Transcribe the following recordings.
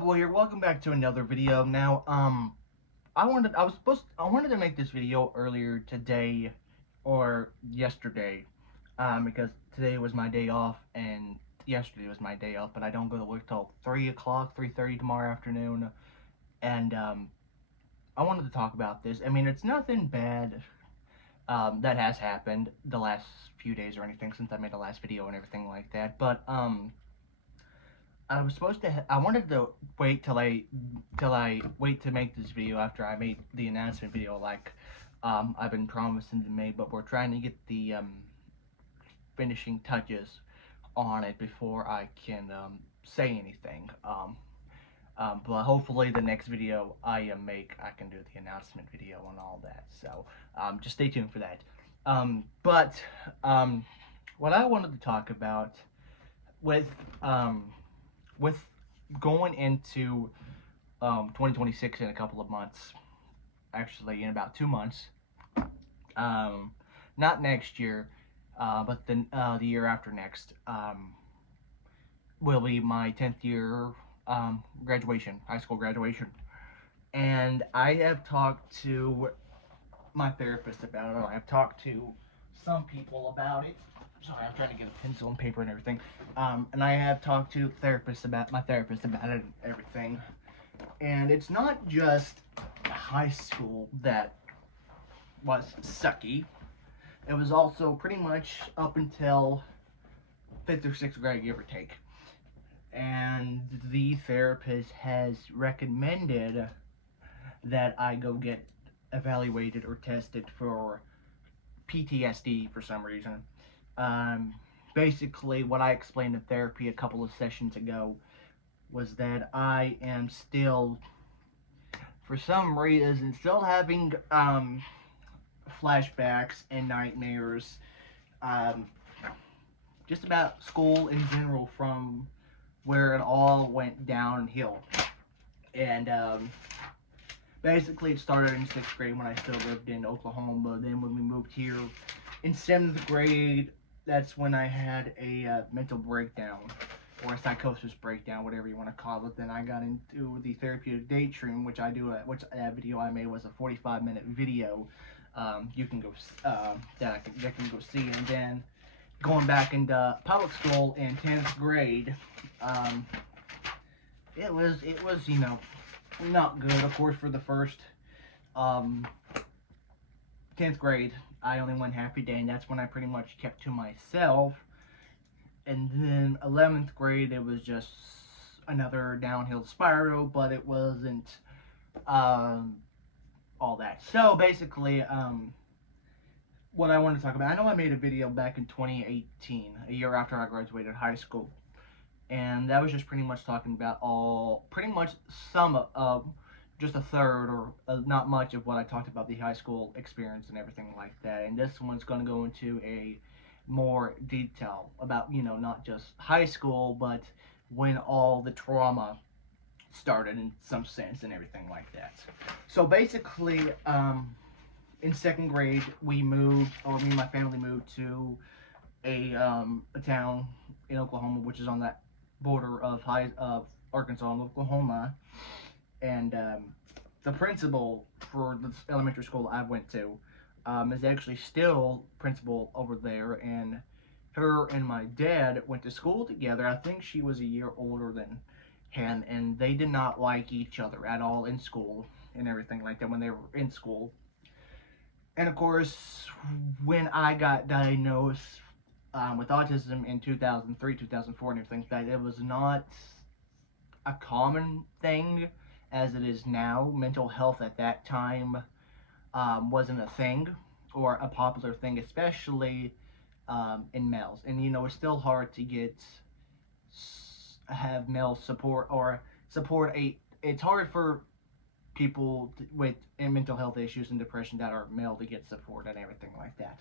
Boy here? Welcome back to another video. Now, I wanted to make this video earlier today or yesterday, because today was my day off and yesterday was my day off, but I don't go to work till 3 o'clock, 3:30 tomorrow afternoon, and I wanted to talk about this. I mean, it's nothing bad that has happened the last few days or anything since I made the last video and everything like that, but I was supposed to. I wanted to wait till I wait to make this video after I made the announcement video, like I've been promising to make. But we're trying to get the finishing touches on it before I can say anything. But hopefully the next video I can do the announcement video and all that. So just stay tuned for that. But what I wanted to talk about with with going into 2026 in a couple of months, actually in about 2 months, not next year, but the year after next, will be my 10th year graduation, high school graduation. And I have talked to my therapist about it. I have talked to some people about it. Sorry, I'm trying to get a pencil and paper and everything. And I have talked to my therapist about it and everything. And it's not just high school that was sucky. It was also pretty much up until 5th or 6th grade, give or take. And the therapist has recommended that I go get evaluated or tested for PTSD for some reason. Basically, what I explained in therapy a couple of sessions ago was that I am still, for some reason, still having flashbacks and nightmares, just about school in general, from where it all went downhill. And basically, it started in 6th grade when I still lived in Oklahoma. Then when we moved here in 7th grade, that's when I had a mental breakdown, or a psychosis breakdown, whatever you want to call it. Then I got into the therapeutic daydream, which that video I made was a 45-minute video. You can go that can go see. And then going back into public school in 10th grade, it was not good. Of course, for the first 10th grade, I only went half a day, and that's when I pretty much kept to myself. And then 11th grade, it was just another downhill spiral, but it wasn't all that. So basically, what I want to talk about, I know I made a video back in 2018, a year after I graduated high school, and that was just pretty much talking about pretty much some of, just a third or not much of what I talked about the high school experience and everything like that. And this one's going to go into a more detail about, not just high school, but when all the trauma started in some sense and everything like that. So basically, in 2nd grade, me and my family moved to a town in Oklahoma, which is on that border of Arkansas and Oklahoma. And the principal for the elementary school I went to is actually still principal over there, and her and my dad went to school together. I think she was a year older than him, and they did not like each other at all in school and everything like that when they were in school. And of course, when I got diagnosed with autism in 2003, 2004, and everything like that, it was not a common thing as it is now. Mental health at that time wasn't a thing or a popular thing, especially in males. And it's still hard to have male support or support it's hard for people with mental health issues and depression that are male to get support and everything like that.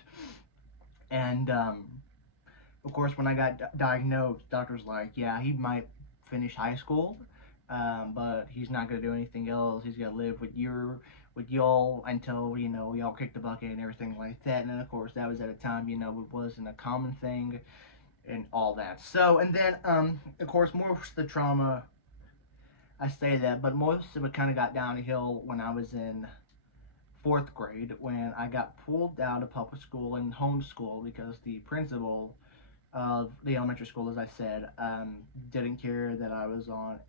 And of course, when I got diagnosed, doctors like, yeah, he might finish high school, but he's not gonna do anything else. He's gonna live with y'all until y'all kick the bucket and everything like that. And then of course that was at a time it wasn't a common thing and all that. So, and then of course, more of the trauma I say that, but most of it kind of got downhill when I was in fourth grade when I got pulled out of public school and homeschooled because the principal of the elementary school, as I said, didn't care that I was on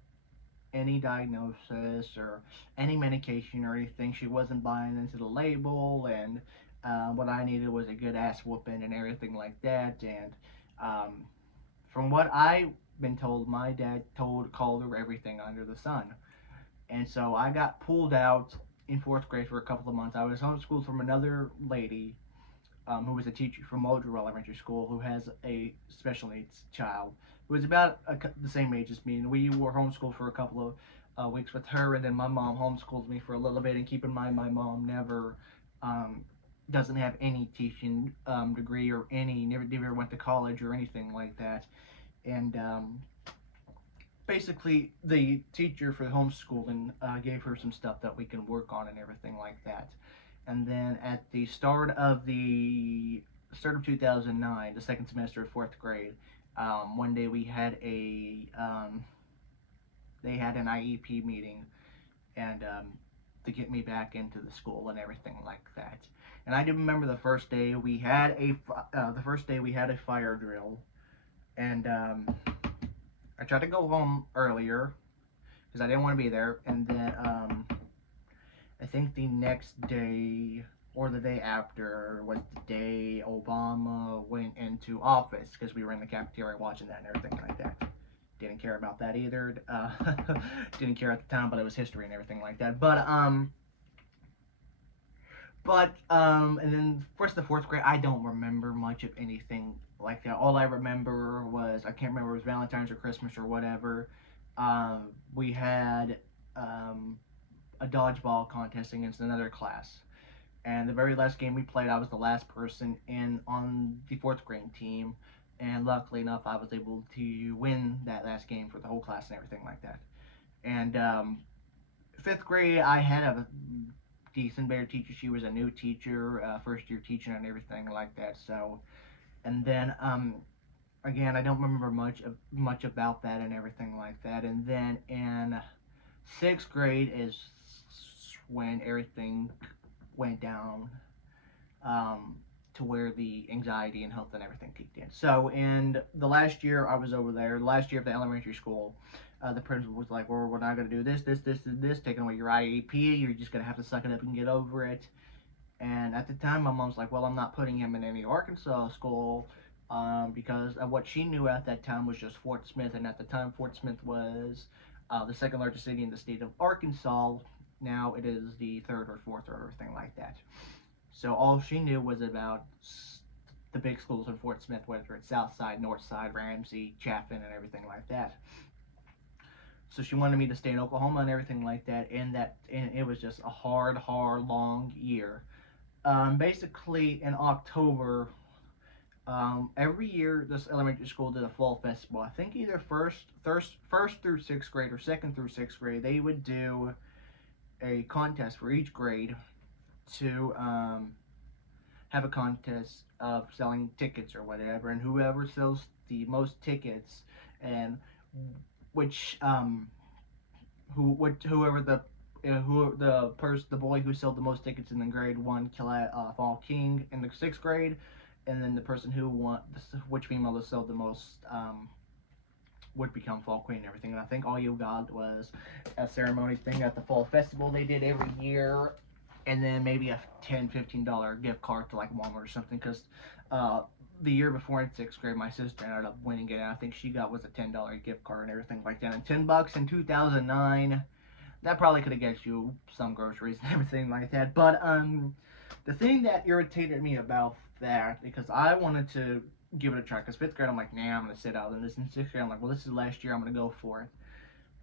any diagnosis or any medication or anything. She wasn't buying into the label, and what I needed was a good ass whooping and everything like that. And um, from what I've been told, my dad called her everything under the sun. And so I got pulled out in fourth grade for a couple of months. I was homeschooled from another lady who was a teacher from Muldrow Elementary School who has a special needs child who was about the same age as me. And we were homeschooled for a couple of weeks with her, and then my mom homeschooled me for a little bit. And keep in mind, my mom never um, doesn't have any teaching degree or never went to college or anything like that. And basically the teacher for the homeschooling gave her some stuff that we can work on and everything like that. And then at the start of 2009, the second semester of fourth grade, one day we had they had an IEP meeting, and to get me back into the school and everything like that. And I do remember the first day we had a fire drill, and I tried to go home earlier because I didn't want to be there. And then I think the next day or the day after was the day Obama went into office because we were in the cafeteria watching that and everything like that. Didn't care about that either. Didn't care at the time, but it was history and everything like that. And then first the fourth grade, I don't remember much of anything like that. All I remember was I can't remember if it was Valentine's or Christmas or whatever. We had a dodgeball contest against another class, and the very last game we played, I was the last person in on the fourth grade team, and luckily enough, I was able to win that last game for the whole class and everything like that. And fifth grade, I had a decent better teacher. She was a new teacher, first year teaching and everything like that. So, and then again, I don't remember much about that and everything like that. And then in sixth grade is when everything went down to where the anxiety and health and everything kicked in. So in the last year I was over there, last year of the elementary school, the principal was like, well, we're not going to do this, taking away your IEP, you're just going to have to suck it up and get over it. And at the time, my mom's like, well, I'm not putting him in any Arkansas school because what she knew at that time was just Fort Smith. And at the time, Fort Smith was the second largest city in the state of Arkansas. Now it is the third or fourth or everything like that. So all she knew was about the big schools in Fort Smith, whether it's Southside, Northside, Ramsey, Chaffin, and everything like that. So she wanted me to stay in Oklahoma and everything like that, and it was just a hard, long year. Basically, in October, every year this elementary school did a fall festival. I think either first through sixth grade or second through sixth grade, they would do a contest for each grade to have a contest of selling tickets or whatever, and whoever sells the most tickets and which whoever the boy who sold the most tickets in the grade won Fall King in the sixth grade, and then the person who won which female that sold the most would become Fall Queen and everything. And I think all you got was a ceremony thing at the Fall Festival they did every year, and then maybe a $10-15 gift card to like Walmart or something, because the year before in sixth grade, my sister ended up winning it, and I think she got was a $10 gift card and everything like that. And $10 in 2009, that probably could have get you some groceries and everything like that. But the thing that irritated me about that, because I wanted to give it a try, because fifth grade I'm like, nah, I'm gonna sit out. And this in sixth grade I'm like, well, this is last year, I'm gonna go for it.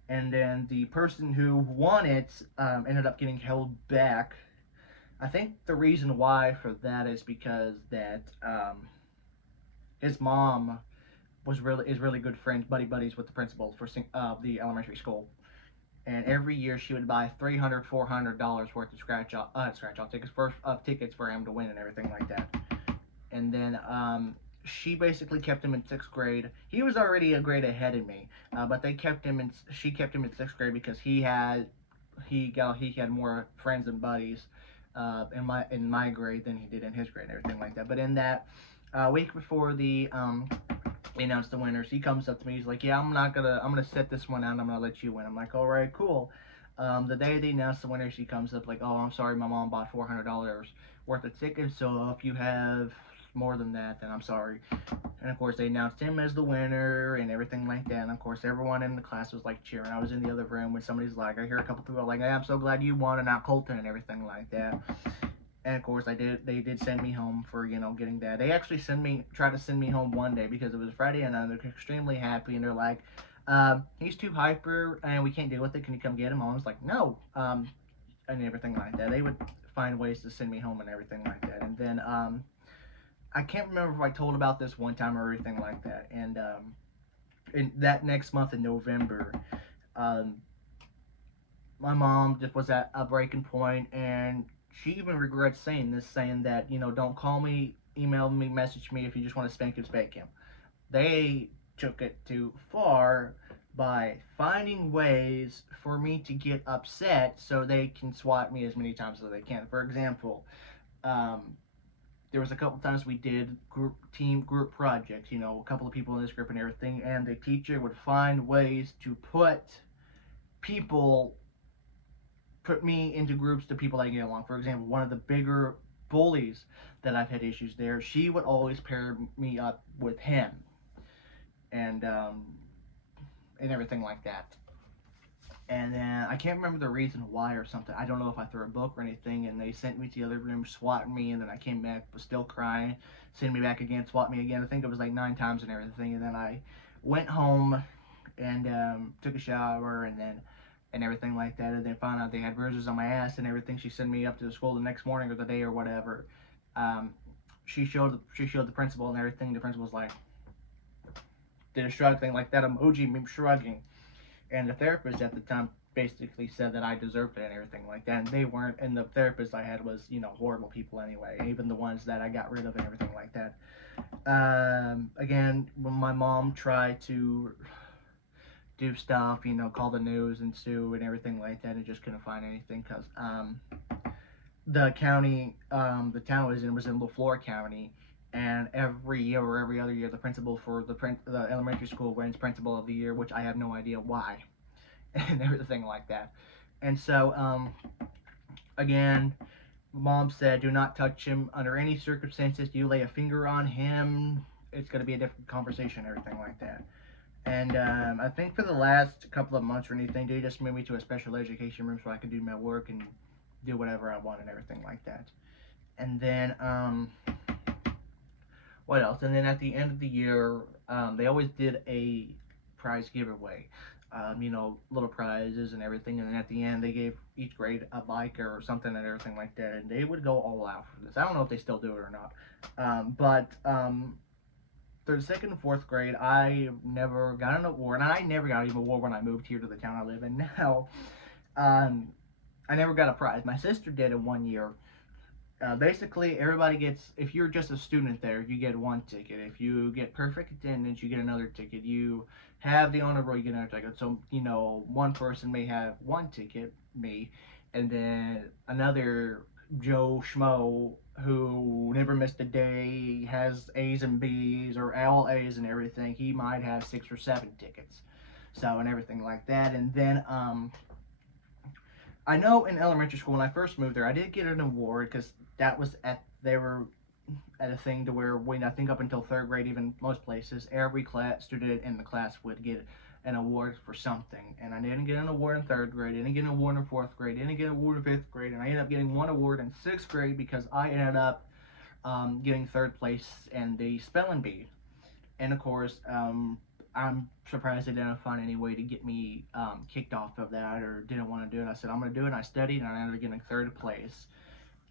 And then the person who won it ended up getting held back. I think the reason why for that is because that his mom is really good friends, buddies with the principal for the elementary school, and every year she would buy $300-$400 worth of scratch off tickets for him to win and everything like that. And then she basically kept him in sixth grade. He was already a grade ahead of me, but they kept him in. She kept him in sixth grade because he had more friends and buddies in my grade than he did in his grade and everything like that. But in that week before they announced the winners, he comes up to me. He's like, "Yeah, I'm gonna set this one out. I'm gonna let you win." I'm like, "All right, cool." The day they announced the winner, she comes up like, "Oh, I'm sorry, my mom bought $400 worth of tickets. So if you have more than that, then I'm sorry." And of course, they announced him as the winner and everything like that. And of course, everyone in the class was like cheering. I was in the other room when somebody's like, I hear a couple people like, "Hey, I'm so glad you won," and not Colton and everything like that. And of course, they did send me home for getting that. They actually tried to send me home one day because it was Friday, and I was extremely happy. And they're like, "He's too hyper, and we can't deal with it. Can you come get him?" I was like, "No," and everything like that. They would find ways to send me home and everything like that. And then I can't remember if I told about this one time or everything like that. And in that next month in November, um, my mom just was at a breaking point, and she even regrets saying this, saying that don't call me, email me, message me if you just want to spank him. They took it too far by finding ways for me to get upset so they can swat me as many times as they can. For example, um, there was a couple times we did group projects, a couple of people in this group and everything, and the teacher would find ways to people put me into groups to people that I get along. For example, one of the bigger bullies that I've had issues there, she would always pair me up with him, and and everything like that. And then I can't remember the reason why or something. I don't know if I threw a book or anything, and they sent me to the other room, swatting me, and then I came back, was still crying, sent me back again, swat me again. I think it was like 9 times and everything. And then I went home and took a shower, and everything like that, and then found out they had bruises on my ass and everything. She sent me up to the school the next morning or the day or whatever. Um, she showed the principal and everything. The principal was like, did a shrug thing like that emoji, me shrugging. And the therapist at the time basically said that I deserved it and everything like that. And they weren't. And the therapist I had was horrible people anyway. Even the ones that I got rid of and everything like that. Again, when my mom tried to do stuff, call the news and sue and everything like that, and just couldn't find anything because the county, the town was in LaFleur County, and every year or every other year, the principal for the elementary school wins principal of the year, which I have no idea why, and everything like that. And so, again, mom said, "Do not touch him under any circumstances. You lay a finger on him, it's going to be a different conversation, everything like that." And I think for the last couple of months or anything, they just moved me to a special education room so I could do my work and do whatever I want and everything like that. And then what else? And then at the end of the year, they always did a prize giveaway. Little prizes and everything. And then at the end, they gave each grade a bike or something and everything like that. And they would go all out for this. I don't know if they still do it or not. But through the second and fourth grade, I never got an award. And I never got even an award when I moved here to the town I live in now. Um, I never got a prize. My sister did in one year. Basically, everybody gets, if you're just a student there, you get one ticket. If you get perfect attendance, you get another ticket. You have the honor roll, you get another ticket. So, one person may have one ticket, me, and then another Joe Schmo who never missed a day, has A's and B's, or all A's and everything. He might have 6 or 7 tickets. So, and everything like that. And then, I know in elementary school when I first moved there, I did get an award because that was they were at a thing to where when I think up until third grade, even most places, every student in the class would get an award for something. And I didn't get an award in third grade, didn't get an award in fourth grade, didn't get an award in fifth grade, and I ended up getting one award in sixth grade because I ended up getting third place in the spelling bee. And of course, I'm surprised they didn't find any way to get me kicked off of that or didn't want to do it. I said, I'm going to do it. And I studied and I ended up getting third place.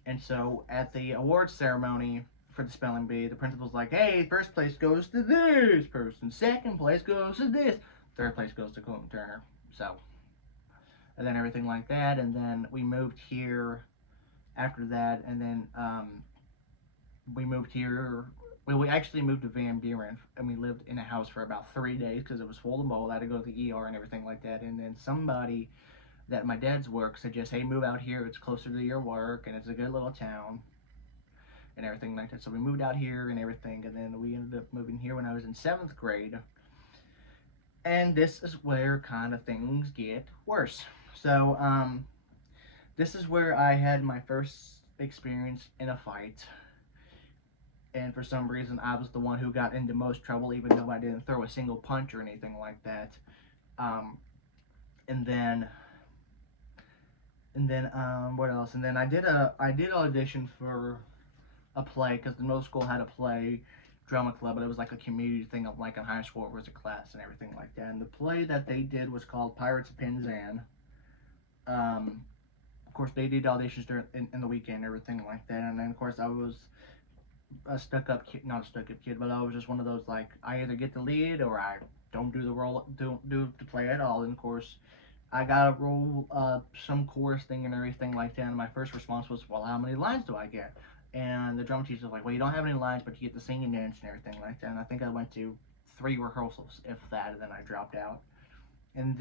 And so at the awards ceremony for the spelling bee, the principal's like, "Hey, first place goes to this person. Second place goes to this. Third place goes to Colton Turner." So, and then everything like that. And then we moved here after that. And then we moved here we actually moved to Van Buren, and we lived in a house for about 3 days because it was full of mold. I had to go to the ER and everything like that. And then somebody that my dad's work suggests, hey, move out here. It's closer to your work, and it's a good little town and everything like that. So we moved out here and everything, and then we ended up moving here when I was in 7th grade. And this is where kind of things get worse. So this is where I had my first experience in a fight, and for some reason I was the one who got into most trouble, even though I didn't throw a single punch or anything like that. Um, and then what else? And then I did audition for a play because the middle school had a play drama club, but it was like a community thing, of like in high school, it was a class and everything like that. And the play that they did was called Pirates of Penzance. Of course, they did auditions in the weekend and everything like that. And then of course I was a stuck up kid, not a stuck up kid, but I was just one of those, like, I either get the lead or I don't do the role, don't do the play at all. And of course, I got a role, some chorus thing and everything like that. And my first response was, well, how many lines do I get? And the drama teacher was like, well, you don't have any lines, but you get to sing and dance and everything like that. And I think I went to 3 rehearsals, if that, and then I dropped out. And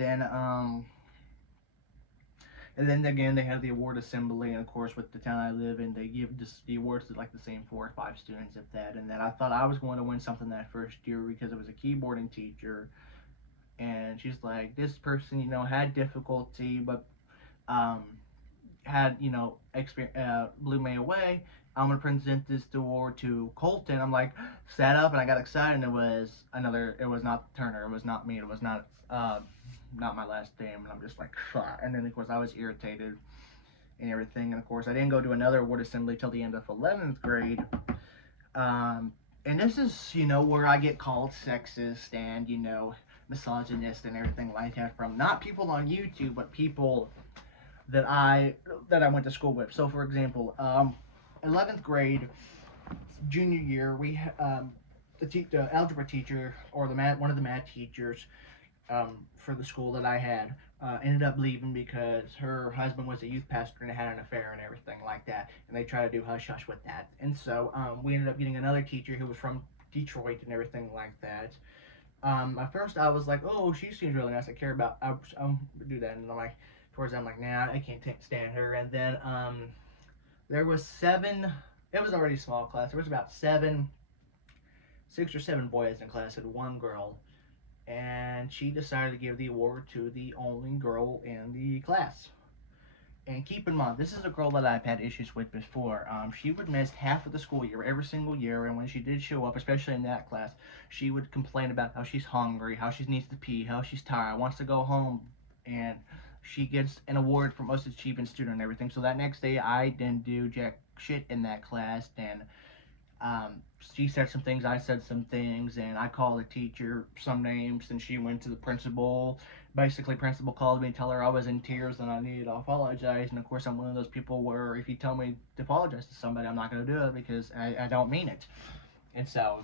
then again, they had the award assembly, and of course, with the town I live in, they give the awards to like the same 4 or 5 students, if that. And then I thought I was going to win something that first year because it was a keyboarding teacher, and she's like, this person, had difficulty, but um, had blew me away. I'm gonna present this award to Colton. I'm like, sat up and I got excited, and it was another. It was not Turner. It was not me. It was not my last name. And I'm just like, fuck. And then of course I was irritated and everything. And of course I didn't go to another award assembly till the end of 11th grade. And this is where I get called sexist and misogynist and everything like that from not people on YouTube, but people that I went to school with. So for example, 11th grade, junior year, the algebra teacher, or one of the math teachers, for the school that I had, ended up leaving because her husband was a youth pastor and had an affair and everything like that, and they tried to do hush hush with that. And so we ended up getting another teacher who was from Detroit and everything like that. At first I was like, oh, she seems really nice. I'll do that. And I'm like, towards I'm like, nah, I can't stand her. And then there was 7. It was already a small class. There was about 6 or 7 boys in class and 1 girl. And she decided to give the award to the only girl in the class. And keep in mind, this is a girl that I've had issues with before. She would miss half of the school year, every single year, and when she did show up, especially in that class, she would complain about how she's hungry, how she needs to pee, how she's tired, wants to go home, and she gets an award for most achieving student and everything. So that next day, I didn't do jack shit in that class, and she said some things, I said some things, and I called the teacher some names, and she went to the principal. Basically, principal called me, tell her I was in tears and I needed to apologize. And of course, I'm one of those people where if you tell me to apologize to somebody, I'm not going to do it because I don't mean it. And so,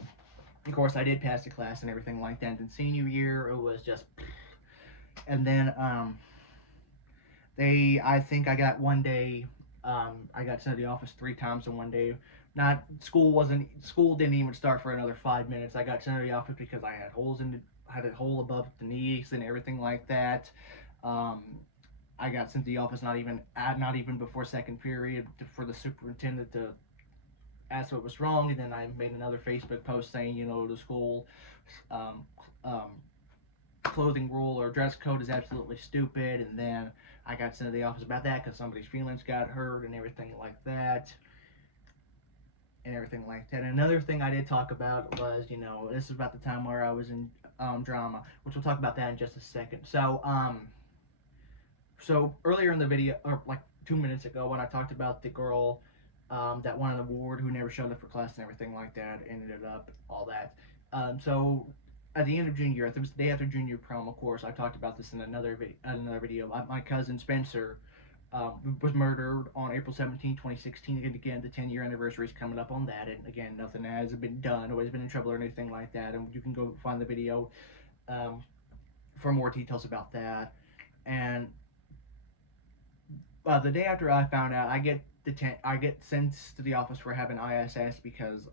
of course, I did pass the class and everything like that. And senior year, it was just. And then I think I got one day. I got sent to the office 3 times in one day. Not school didn't even start for another 5 minutes. I got sent to the office because I had a hole above the knees and everything like that. I got sent to the office not even before second period for the superintendent to ask what was wrong. And then I made another Facebook post saying, the school um, um, clothing rule or dress code is absolutely stupid. And then I got sent to the office about that because somebody's feelings got hurt and everything like that. Another thing I did talk about was, this is about the time where I was in drama, which we'll talk about that in just a second. So earlier in the video, or like 2 minutes ago, when I talked about the girl that won an award who never showed up for class and everything like that, ended up all that. So at the end of junior year, it was the day after junior prom, of course. I talked about this in another video. My cousin Spencer was murdered on April 17, 2016. And again, the 10-year anniversary is coming up on that. And again, nothing has been done. Nobody's been in trouble or anything like that. And you can go find the video for more details about that. And the day after I found out, I get sent to the office for having ISS because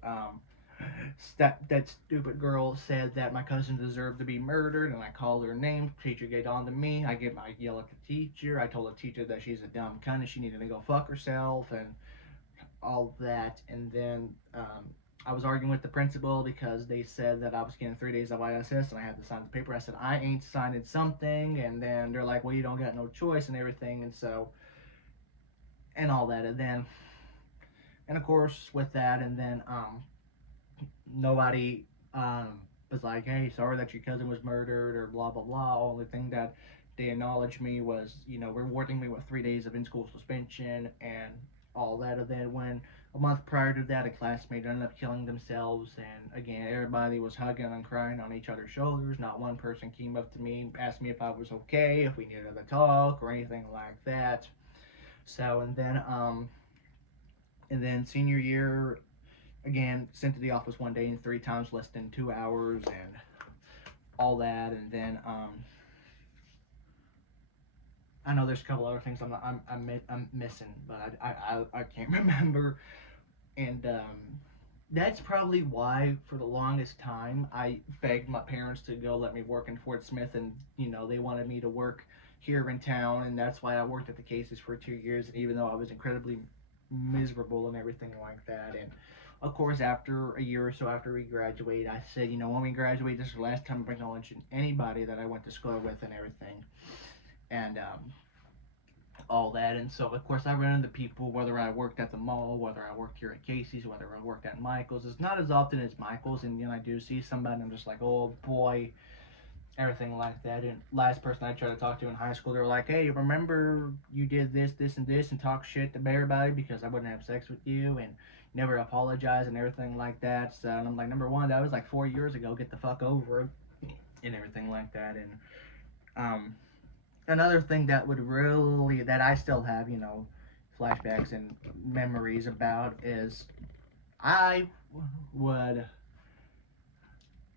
that stupid girl said that my cousin deserved to be murdered, and I called her name. Teacher get on to me. I yell at the teacher. I told the teacher that she's a dumb cunt and she needed to go fuck herself and all that. And then I was arguing with the principal because they said that I was getting 3 days of ISS and I had to sign the paper. I said I ain't signing something, and then they're like, well, you don't got no choice and everything, and so and all that, and then and of course with that, and then nobody was like, hey, sorry that your cousin was murdered or blah blah blah. Only thing that they acknowledged me was, rewarding me with 3 days of in-school suspension and all that. And then when a month prior to that, a classmate ended up killing themselves, and again, everybody was hugging and crying on each other's shoulders. Not one person came up to me, asked me if I was okay, if we needed to talk or anything like that. So, and then senior year, again, sent to the office one day and 3 times less than 2 hours and all that. And then I know there's a couple other things I'm missing, but I can't remember. And that's probably why for the longest time I begged my parents to go let me work in Fort Smith, and they wanted me to work here in town, and that's why I worked at the cases for 2 years. And even though I was incredibly miserable and everything like that, and of course after a year or so after we graduate, I said, when we graduate, this is the last time I'm acknowledging anybody that I went to school with and everything, and all that. And so of course I ran into people, whether I worked at the mall, whether I worked here at Casey's, whether I worked at Michael's. It's not as often as Michael's, and I do see somebody and I'm just like, oh boy, everything like that. And last person I tried to talk to in high school, they were like, hey, remember you did this, this, and this, and talk shit to everybody because I wouldn't have sex with you and never apologize and everything like that. So, and I'm like, number one, that was like 4 years ago. Get the fuck over it and everything like that. And another thing that would really that I still have, flashbacks and memories about is I would,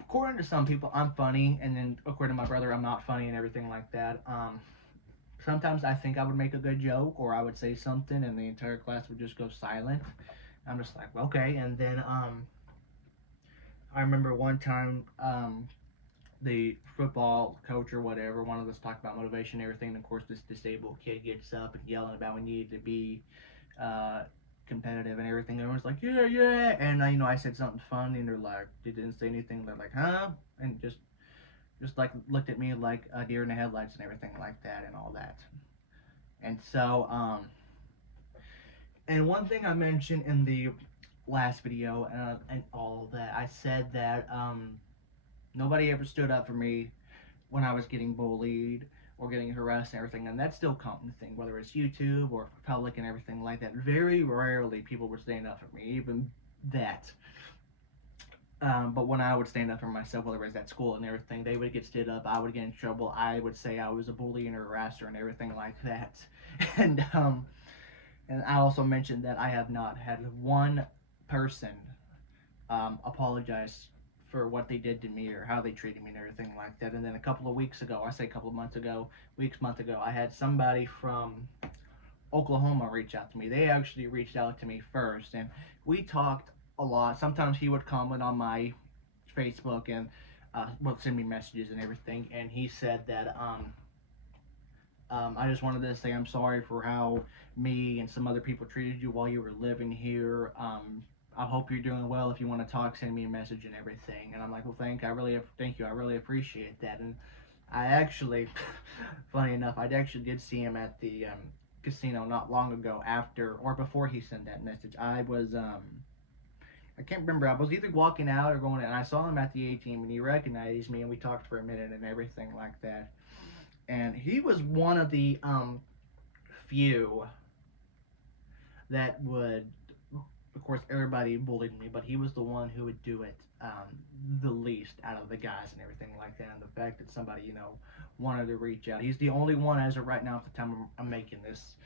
according to some people, I'm funny, and then according to my brother, I'm not funny and everything like that. Sometimes I think I would make a good joke or I would say something, and the entire class would just go silent. I'm just like, okay. And then I remember one time the football coach or whatever wanted us to talk about motivation and everything. And of course, this disabled kid gets up and yelling about we need to be uh, competitive and everything. And everyone's like, yeah, yeah. And I said something funny, and they're like, they didn't say anything. They're like, huh? And just like looked at me like a deer in the headlights and everything like that and all that. And so, and one thing I mentioned in the last video and all that, I said that nobody ever stood up for me when I was getting bullied or getting harassed and everything, and that's still a common thing, whether it's YouTube or public and everything like that. Very rarely people would stand up for me, even that. But when I would stand up for myself, whether it was at school and everything, they would get stood up. I would get in trouble. I would say I was a bully and a harasser and everything like that. And and I also mentioned that I have not had one person apologize for what they did to me or how they treated me and everything like that. And then a couple of weeks ago, I say a couple of months ago, month ago, I had somebody from Oklahoma reach out to me. They actually reached out to me first, and we talked a lot. Sometimes he would comment on my Facebook and would send me messages and everything. And he said that I just wanted to say I'm sorry for how me and some other people treated you while you were living here. I hope you're doing well. If you want to talk, send me a message and everything. And I'm like, well, thank you. I really appreciate that. And I actually, funny enough, I actually did see him at the casino not long ago after or before he sent that message. I can't remember. I was either walking out or going, and I saw him at the A team, and he recognized me, and we talked for a minute and everything like that. And he was one of the few that would, of course, everybody bullied me, but he was the one who would do it the least out of the guys and everything like that. And the fact that somebody, wanted to reach out. He's the only one as of right now at the time I'm making this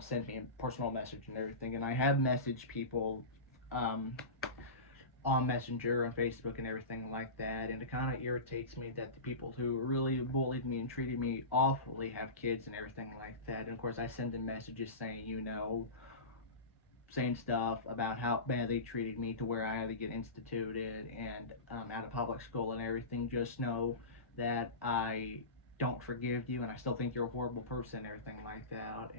send me a personal message and everything. And I have messaged people on Messenger and Facebook and everything like that. And it kind of irritates me that the people who really bullied me and treated me awfully have kids and everything like that. And of course, I send them messages saying, saying stuff about how bad they treated me to where I had to get instituted and out of public school and everything. Just know that I don't forgive you, and I still think you're a horrible person and everything like that.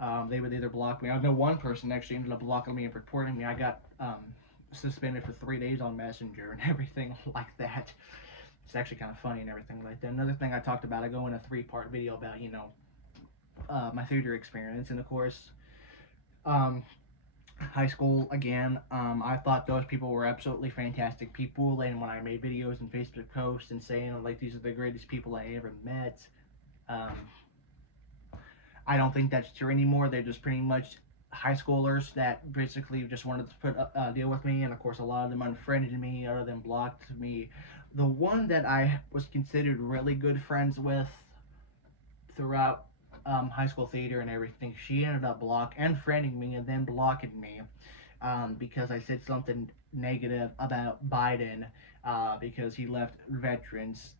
And they would either block me. I know one person actually ended up blocking me and reporting me. I got suspended for 3 days on Messenger and everything like that. It's actually kind of funny and everything like that. Another thing I talked about, I go in a 3-part video about, my theater experience. And of course, um, high school again, I thought those people were absolutely fantastic people. And when I made videos and Facebook posts and saying, like, these are the greatest people I ever met, um, I don't think that's true anymore. They're just pretty much high schoolers that basically just wanted to deal with me, and of course, a lot of them unfriended me, other than blocked me. The one that I was considered really good friends with throughout high school theater and everything, she ended up unfriending me and then blocking me because I said something negative about Biden because he left veterans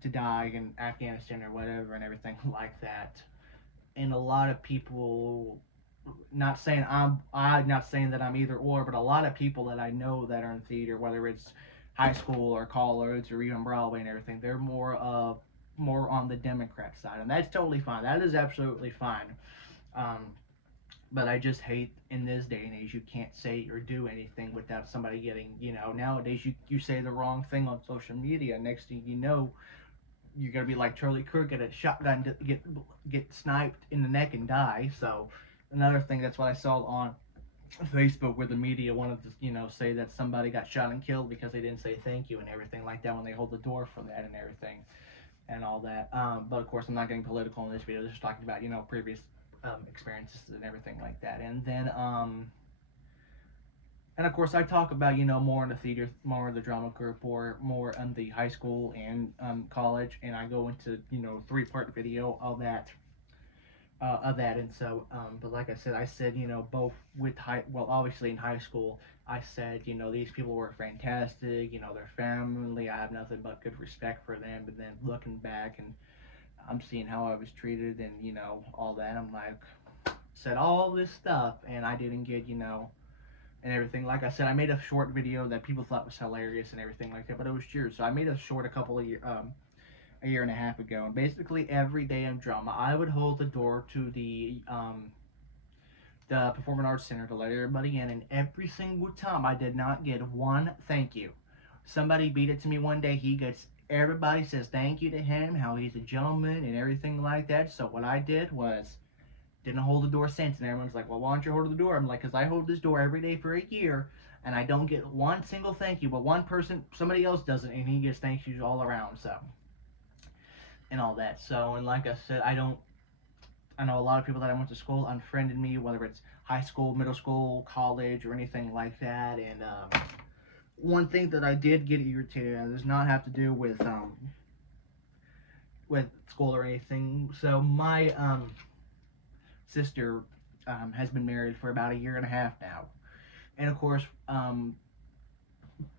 to die in Afghanistan or whatever and everything like that. And a lot of people, I'm not saying that I'm either or, but a lot of people that I know that are in theater, whether it's high school or college or even Broadway and everything, they're more on the Democrat side, and that's totally fine. That is absolutely fine. Um, but I just hate in this day and age you can't say or do anything without somebody getting, nowadays you say the wrong thing on social media, next thing you know you're gonna be like Charlie Kirk, get a shotgun, get sniped in the neck and die. So another thing, that's what I saw on Facebook, where the media wanted to say that somebody got shot and killed because they didn't say thank you and everything like that when they hold the door for that and everything and all that. But of course, I'm not getting political in this video. Just talking about previous experiences and everything like that. And of course, I talk about more in the theater, more in the drama group, or more in the high school and college, and I go into 3-part video of that. And so, but like I said, both with obviously in high school, I said, these people were fantastic, their family, I have nothing but good respect for them. And then looking back and I'm seeing how I was treated and all that, I'm like, said all this stuff and I didn't get and everything. Like I said, I made a short video that people thought was hilarious and everything like that, but it was true. So I made a short a year and a half ago, and basically every day in drama, I would hold the door to the Performing Arts Center to let everybody in, and every single time I did not get one thank you. Somebody beat it to me one day. Everybody says thank you to him, how he's a gentleman and everything like that. So what I did was didn't hold the door since, and everyone's like, well, why don't you hold the door? I'm like, because I hold this door every day for a year and I don't get one single thank you, but one person, somebody else does it, and he gets thank yous all around. So and all that. So, and like I said, I know a lot of people that I went to school unfriended me, whether it's high school, middle school, college, or anything like that. And one thing that I did get irritated at does not have to do with school or anything. So my sister has been married for about a year and a half now, and of course,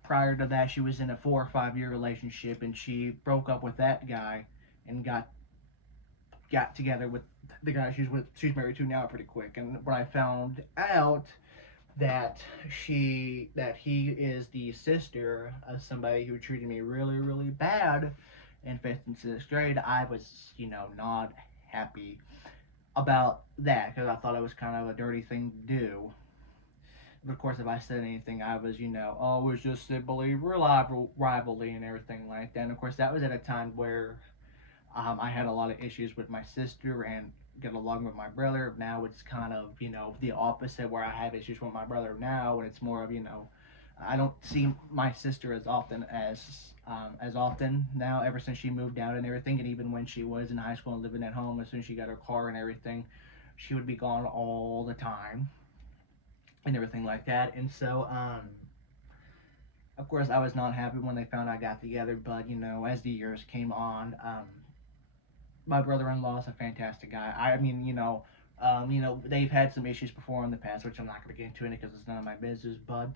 prior to that, she was in a 4 or 5 year relationship, and she broke up with that guy and got together with the guy she's married to now pretty quick. And when I found out that he is the sister of somebody who treated me really, really bad in 5th and 6th grade, I was not happy about that, because I thought it was kind of a dirty thing to do. But of course, if I said anything, I was, oh, it was just sibling rivalry and everything like that. And of course, that was at a time where I had a lot of issues with my sister and get along with my brother. Now it's kind of, the opposite, where I have issues with my brother now, and it's more of, I don't see my sister as often now, ever since she moved out and everything. And even when she was in high school and living at home, as soon as she got her car and everything, she would be gone all the time and everything like that. And so, of course, I was not happy when they found I got together. But as the years came on, my brother-in-law is a fantastic guy. I mean, they've had some issues before in the past, which I'm not going to get into it because it's none of my business. But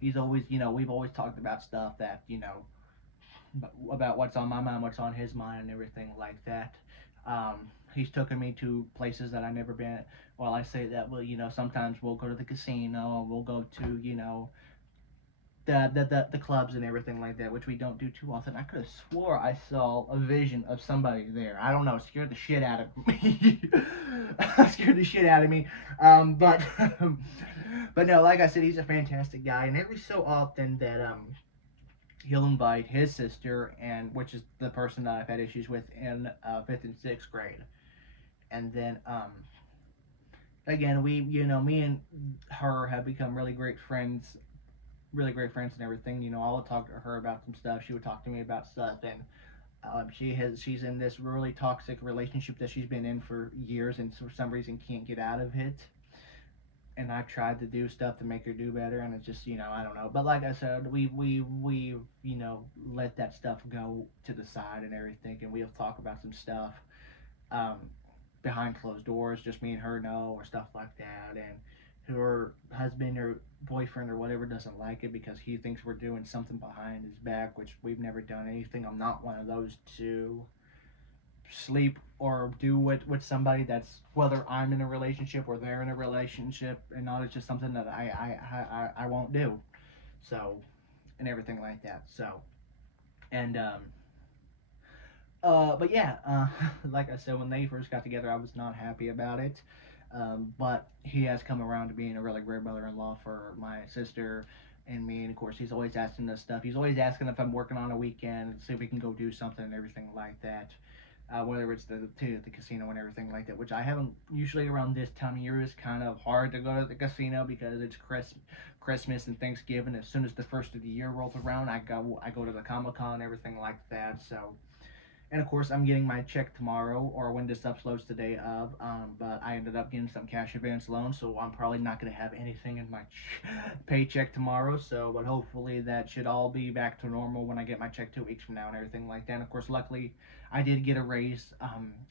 he's always, we've always talked about stuff that, about what's on my mind, what's on his mind, and everything like that. He's taken me to places that I've never been. Well, I say that, well, sometimes we'll go to the casino, we'll go to, the clubs and everything like that, which we don't do too often. I could have swore I saw a vision of somebody there. I don't know, it scared the shit out of me. Scared the shit out of me. But but no, like I said, he's a fantastic guy, and every so often that he'll invite his sister, and which is the person that I've had issues with in fifth and sixth grade, and then again, me and her have become really great friends and everything. I would talk to her about some stuff. She would talk to me about stuff, and she's in this really toxic relationship that she's been in for years, and for some reason can't get out of it. And I've tried to do stuff to make her do better, and it's just I don't know. But like I said, we let that stuff go to the side and everything, and we'll talk about some stuff um, behind closed doors, just me and her know, or stuff like that, and her husband or boyfriend or whatever doesn't like it because he thinks we're doing something behind his back, which we've never done anything. I'm not one of those to sleep or do it with somebody that's, whether I'm in a relationship or they're in a relationship, and not, it's just something that I won't do. So, and everything like that. So, and but yeah, like I said, when they first got together, I was not happy about it. But he has come around to being a really great brother-in-law for my sister and me. And of course, he's always asking us stuff. He's always asking if I'm working on a weekend, see if we can go do something and everything like that. Whether it's the casino and everything like that, which I haven't, usually around this time of year is kind of hard to go to the casino because it's Christmas and Thanksgiving. As soon as the first of the year rolls around, I go to the Comic Con and everything like that. So, and of course, I'm getting my check tomorrow, or when this uploads today of. But I ended up getting some cash advance loan, so I'm probably not going to have anything in my paycheck tomorrow. So, but hopefully that should all be back to normal when I get my check 2 weeks from now and everything like that. And of course, luckily, I did get a raise.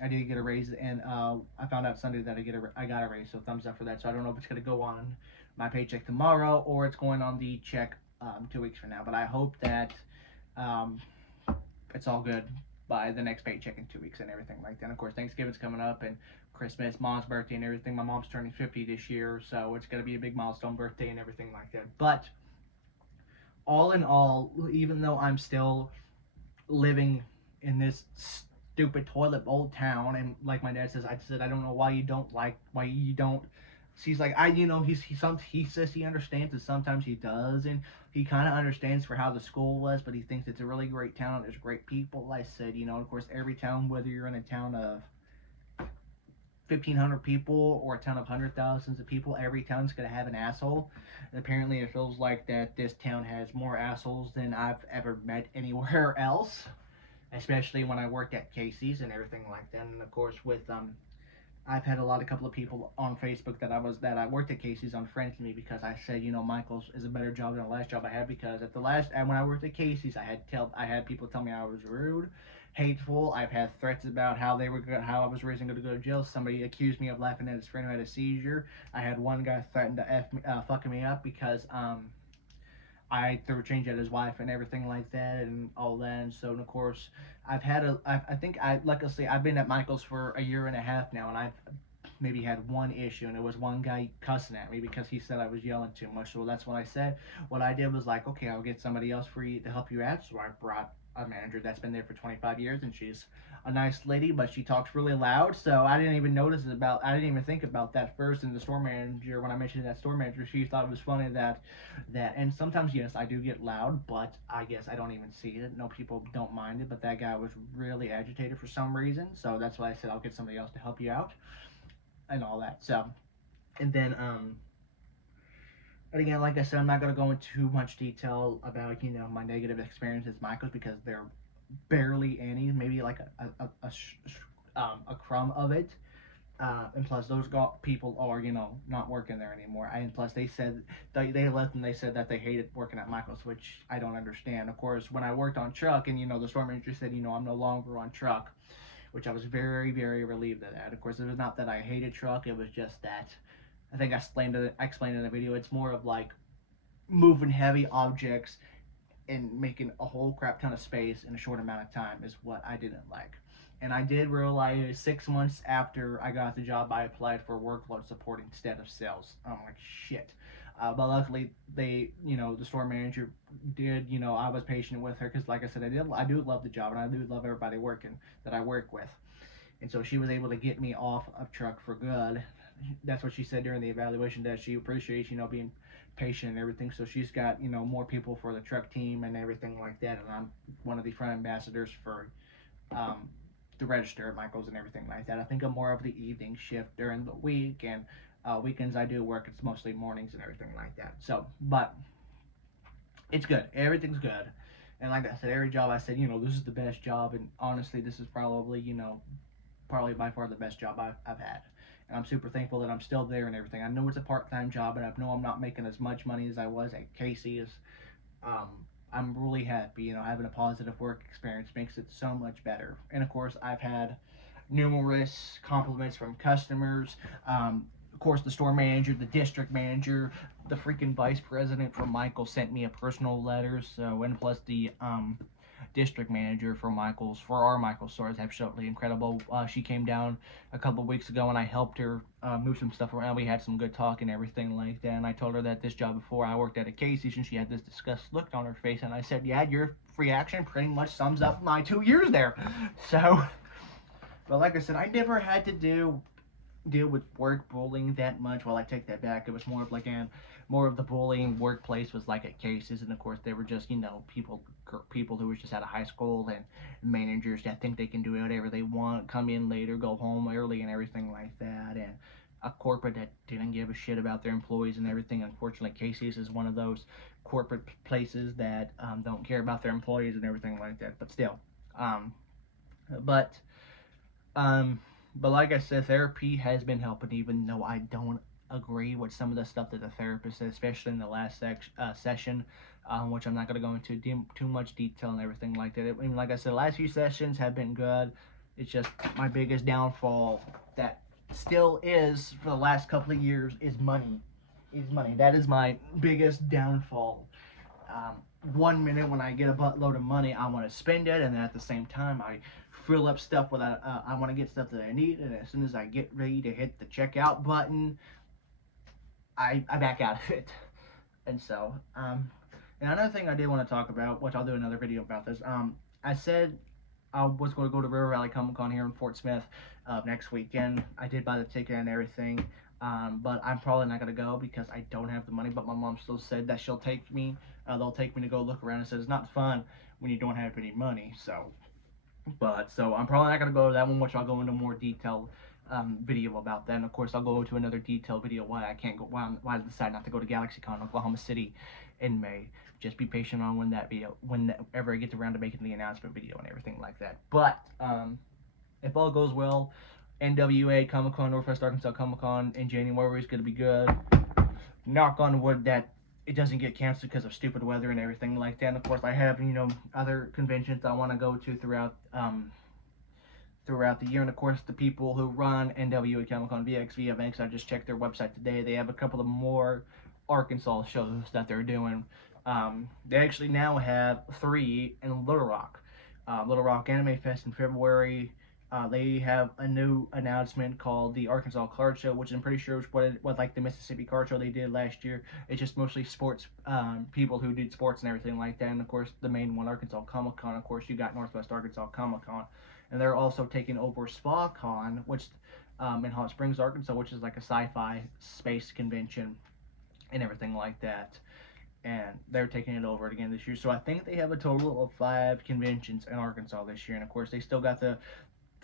I did get a raise, and I found out Sunday that I got a raise. So thumbs up for that. So I don't know if it's going to go on my paycheck tomorrow or it's going on the check 2 weeks from now. But I hope that um, it's all good by the next paycheck in 2 weeks and everything like that. And of course, Thanksgiving's coming up, and Christmas, Mom's birthday, and everything. My mom's turning 50 this year, so it's gonna be a big milestone birthday and everything like that. But all in all, even though I'm still living in this stupid toilet bowl town, and like my dad says, I said I don't know why you don't. She's like, he says he understands, and sometimes he does, and he kind of understands for how the school was, but he thinks it's a really great town. There's great people. I said, of course, every town, whether you're in a town of 1,500 people or a town of hundred thousands of people, every town's gonna have an asshole. And apparently, it feels like that this town has more assholes than I've ever met anywhere else. Especially when I worked at Casey's and everything like that, and of course with I've had a couple of people on Facebook that I worked at Casey's unfriend me because I said, Michael's is a better job than the last job I had, because at the last, and when I worked at Casey's, I had people tell me I was rude, hateful. I've had threats about how I was raising to go to jail. Somebody accused me of laughing at his friend who had a seizure. I had one guy threaten to fucking me up because I threw a change at his wife and everything like that and all that. And so, and of course, I think like I say, I've been at Michael's for a year and a half now, and I've maybe had one issue, and it was one guy cussing at me because he said I was yelling too much. So that's what I said. What I did was like, okay, I'll get somebody else for you to help you out. So I brought a manager that's been there for 25 years, and she's a nice lady, but she talks really loud. So I didn't even I didn't even think about that first. And the store manager, when I mentioned that store manager, she thought it was funny and sometimes, yes, I do get loud, but I guess I don't even see it. No, people don't mind it, but that guy was really agitated for some reason. So that's why I said I'll get somebody else to help you out and all that. So, and then but again, like I said, I'm not going to go into too much detail about my negative experiences, Michael's, because they're barely any, maybe like a crumb of it. And plus, those people are not working there anymore. And plus, they said they left and they said that they hated working at Michael's, which I don't understand. Of course, when I worked on truck, and the store manager said, I'm no longer on truck, which I was very, very relieved of that. Of course, it was not that I hated truck; it was just that I think I explained in the video. It's more of like moving heavy objects and making a whole crap ton of space in a short amount of time is what I didn't like. And I did realize 6 months after I got the job, I applied for workload support instead of sales. I'm like, shit. But luckily, the store manager did, I was patient with her because, like I said, I do love the job and I do love everybody working that I work with. And so she was able to get me off of truck for good. That's what she said during the evaluation, that she appreciates, being patient and everything. So she's got, more people for the truck team and everything like that. And I'm one of the front ambassadors for the register at Michael's and everything like that. I think I'm more of the evening shift during the week, and weekends I do work. It's mostly mornings and everything like that. So, but it's good. Everything's good. And like I said, every job I said, this is the best job. And honestly, this is probably by far the best job I've had. And I'm super thankful that I'm still there and everything. I know it's a part-time job, and I know I'm not making as much money as I was at Casey's. Um, I'm really happy, having a positive work experience makes it so much better. And of course, I've had numerous compliments from customers. Of course, the store manager, the district manager, the freaking vice president from Michael sent me a personal letter. So, and plus the district manager for our Michael's stores, absolutely incredible. She came down a couple of weeks ago and I helped her move some stuff around. We had some good talk and everything like that. And I told her that this job before I worked at a Casey's, and she had this disgust look on her face. And I said, yeah, your reaction pretty much sums up my 2 years there. So, but like I said, I never had to deal with work bullying that much. Well, I take that back. It was more of the bullying workplace was like at Cases, and of course they were just people who were just out of high school, and managers that think they can do whatever they want, come in later, go home early, and everything like that, and a corporate that didn't give a shit about their employees and everything. Unfortunately, Casey's is one of those corporate places that don't care about their employees and everything like that. But still, but um, but like I said, therapy has been helping, even though I don't agree with some of the stuff that the therapist said, especially in the last session, which I'm not going to go into too much detail and everything like that. I mean, like I said, the last few sessions have been good. It's just my biggest downfall that still is for the last couple of years is money. That is my biggest downfall. 1 minute when I get a buttload of money, I want to spend it, and then at the same time, I fill up stuff with I want to get stuff that I need, and as soon as I get ready to hit the checkout button, I back out of it. And so, and another thing I did want to talk about, which I'll do another video about this, I said I was going to go to River Valley Comic Con here in Fort Smith next weekend. I did buy the ticket and everything, but I'm probably not going to go because I don't have the money. But my mom still said that they'll take me to go look around, and said it's not fun when you don't have any money. So I'm probably not going to go to that one, which I'll go into more detail video about that. And of course, I'll go into another detailed video why I decided not to go to GalaxyCon Oklahoma City in May. Just be patient on whenever I get around to making the announcement video and everything like that. But if all goes well, NWA Comic Con, Northwest Arkansas Comic Con in January is going to be good. Knock on wood that it doesn't get canceled because of stupid weather and everything like that. And of course, I have other conventions I want to go to throughout the year. And of course, the people who run NWA Comic Con VXV events, I just checked their website today. They have a couple of more Arkansas shows that they're doing. They actually now have 3 in Little Rock. Little Rock Anime Fest in February. They have a new announcement called the Arkansas Card Show, which I'm pretty sure is what like the Mississippi Card Show they did last year. It's just mostly sports people who did sports and everything like that. And of course, the main one, Arkansas Comic Con. Of course, you got Northwest Arkansas Comic Con, and they're also taking over Spa Con, which in Hot Springs, Arkansas, which is like a sci-fi space convention and everything like that. And they're taking it over again this year. So I think they have a total of 5 conventions in Arkansas this year. And of course, they still got the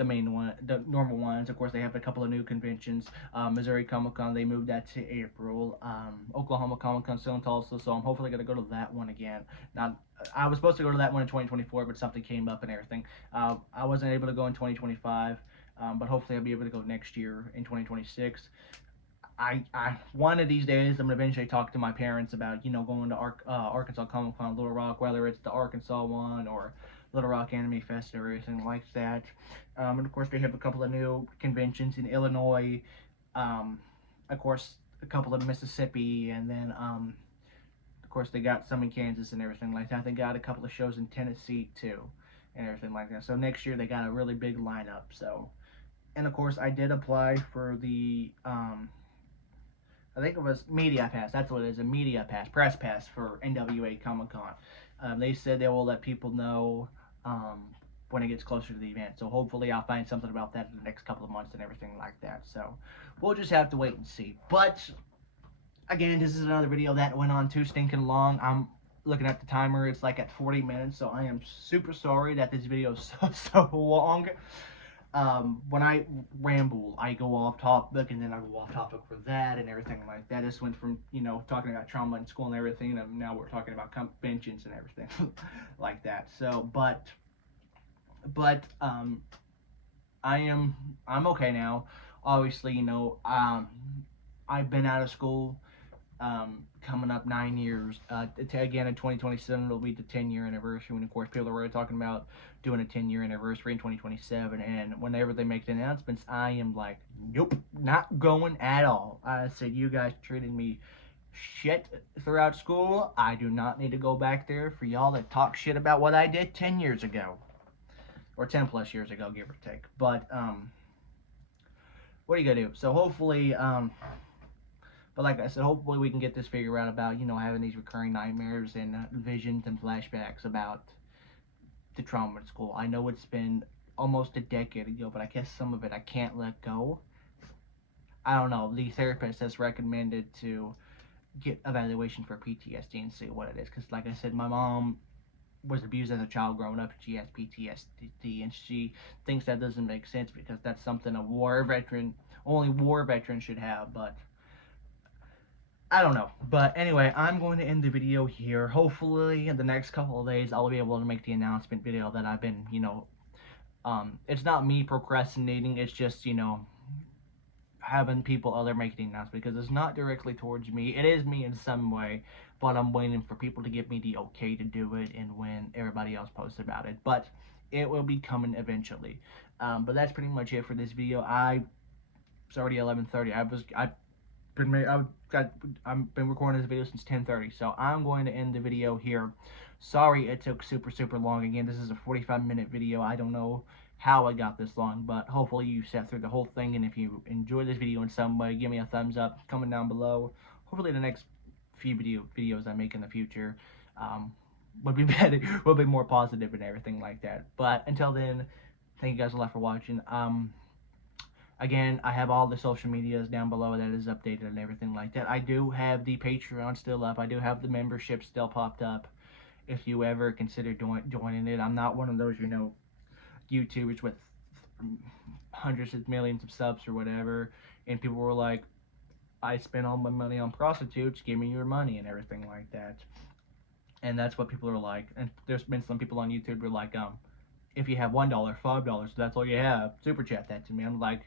main one, the normal ones. Of course, they have a couple of new conventions. Missouri Comic Con, they moved that to April. Oklahoma Comic Con still in Tulsa, so I'm hopefully going to go to that one again. Now, I was supposed to go to that one in 2024, but something came up and everything. I wasn't able to go in 2025, but hopefully I'll be able to go next year in 2026. I one of these days I'm gonna eventually talk to my parents about going to Arkansas Comic Con Little Rock, whether it's the Arkansas one or Little Rock Anime Fest or anything like that. And of course they have a couple of new conventions in Illinois, of course a couple in Mississippi, and then of course they got some in Kansas and everything like that. They got a couple of shows in Tennessee too. and everything like that. So next year they got a really big lineup. So, and of course I did apply for the I think it was media pass. That's what it is, a media pass, press pass for NWA Comic Con. They said they will let people know um, when it gets closer to the event. So hopefully I'll find something about that in the next couple of months and everything like that. So we'll just have to wait and see. But again, this is another video that went on too stinking long. I'm looking at the timer. It's like at 40 minutes. So I am super sorry that this video is so long. When I ramble, I go off topic, and then I go off topic for that and everything like that. This went from, talking about trauma in school and everything, and now we're talking about conventions and everything like that. So, but I'm okay now. Obviously, I've been out of school, coming up 9 years. Again, in 2027, it'll be the 10-year anniversary. And of course, people are already talking about doing a 10-year anniversary in 2027. And whenever they make the announcements, I am like, nope, not going at all. I said, you guys treated me shit throughout school. I do not need to go back there for y'all that talk shit about what I did 10 years ago. Or 10 plus years ago, give or take. But, what are you gonna do? So hopefully, but like I said, hopefully we can get this figured out about, having these recurring nightmares and visions and flashbacks about the trauma at school. I know it's been almost a decade ago, but I guess some of it I can't let go. I don't know. The therapist has recommended to get evaluation for PTSD and see what it is. Because like I said, my mom was abused as a child growing up. She has PTSD, and she thinks that doesn't make sense because that's something only war veterans should have. But I don't know. But anyway, I'm going to end the video here. Hopefully, in the next couple of days, I'll be able to make the announcement video that I've been, it's not me procrastinating. It's just, having people other make the announcement, because it's not directly towards me. It is me in some way, but I'm waiting for people to give me the okay to do it, and when everybody else posts about it. But it will be coming eventually. But that's pretty much it for this video. It's already 11:30. I've been recording this video since 10:30, so I'm going to end the video here. Sorry it took super long. Again, this is a 45-minute video. I don't know how I got this long, but hopefully you sat through the whole thing, and if you enjoyed this video in some way, give me a thumbs up, comment down below. Hopefully the next few videos I make in the future would be better, will be more positive and everything like that. But until then, thank you guys a lot for watching. Again, I have all the social medias down below that is updated and everything like that. I do have the Patreon still up. I do have the membership still popped up if you ever consider joining it. I'm not one of those, YouTubers with hundreds of millions of subs or whatever, and people were like, I spent all my money on prostitutes, give me your money and everything like that. And that's what people are like. And there's been some people on YouTube who are like, if you have $1, $5, that's all you have, super chat that to me. I'm like,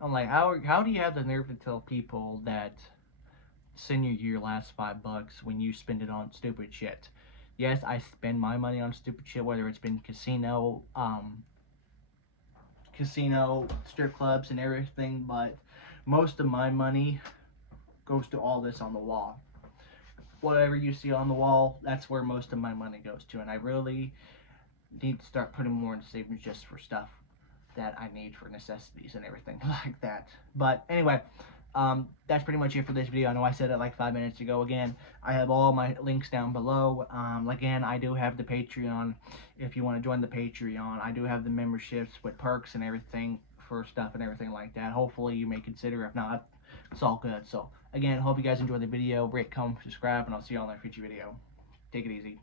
how do you have the nerve to tell people that send you your last $5 when you spend it on stupid shit? Yes, I spend my money on stupid shit, whether it's been casino, strip clubs and everything, but most of my money goes to all this on the wall. Whatever you see on the wall, that's where most of my money goes to, and I really need to start putting more into savings just for stuff that I need for necessities and everything like that. But anyway, that's pretty much it for this video. I know I said it like 5 minutes ago. Again, I have all my links down below. Again, I do have the Patreon if you want to join the Patreon. I do have the memberships with perks and everything for stuff and everything like that. Hopefully you may consider. If not, it's all good. So again, hope you guys enjoyed the video. Rate, comment, subscribe, and I'll see you all in the future video. Take it easy.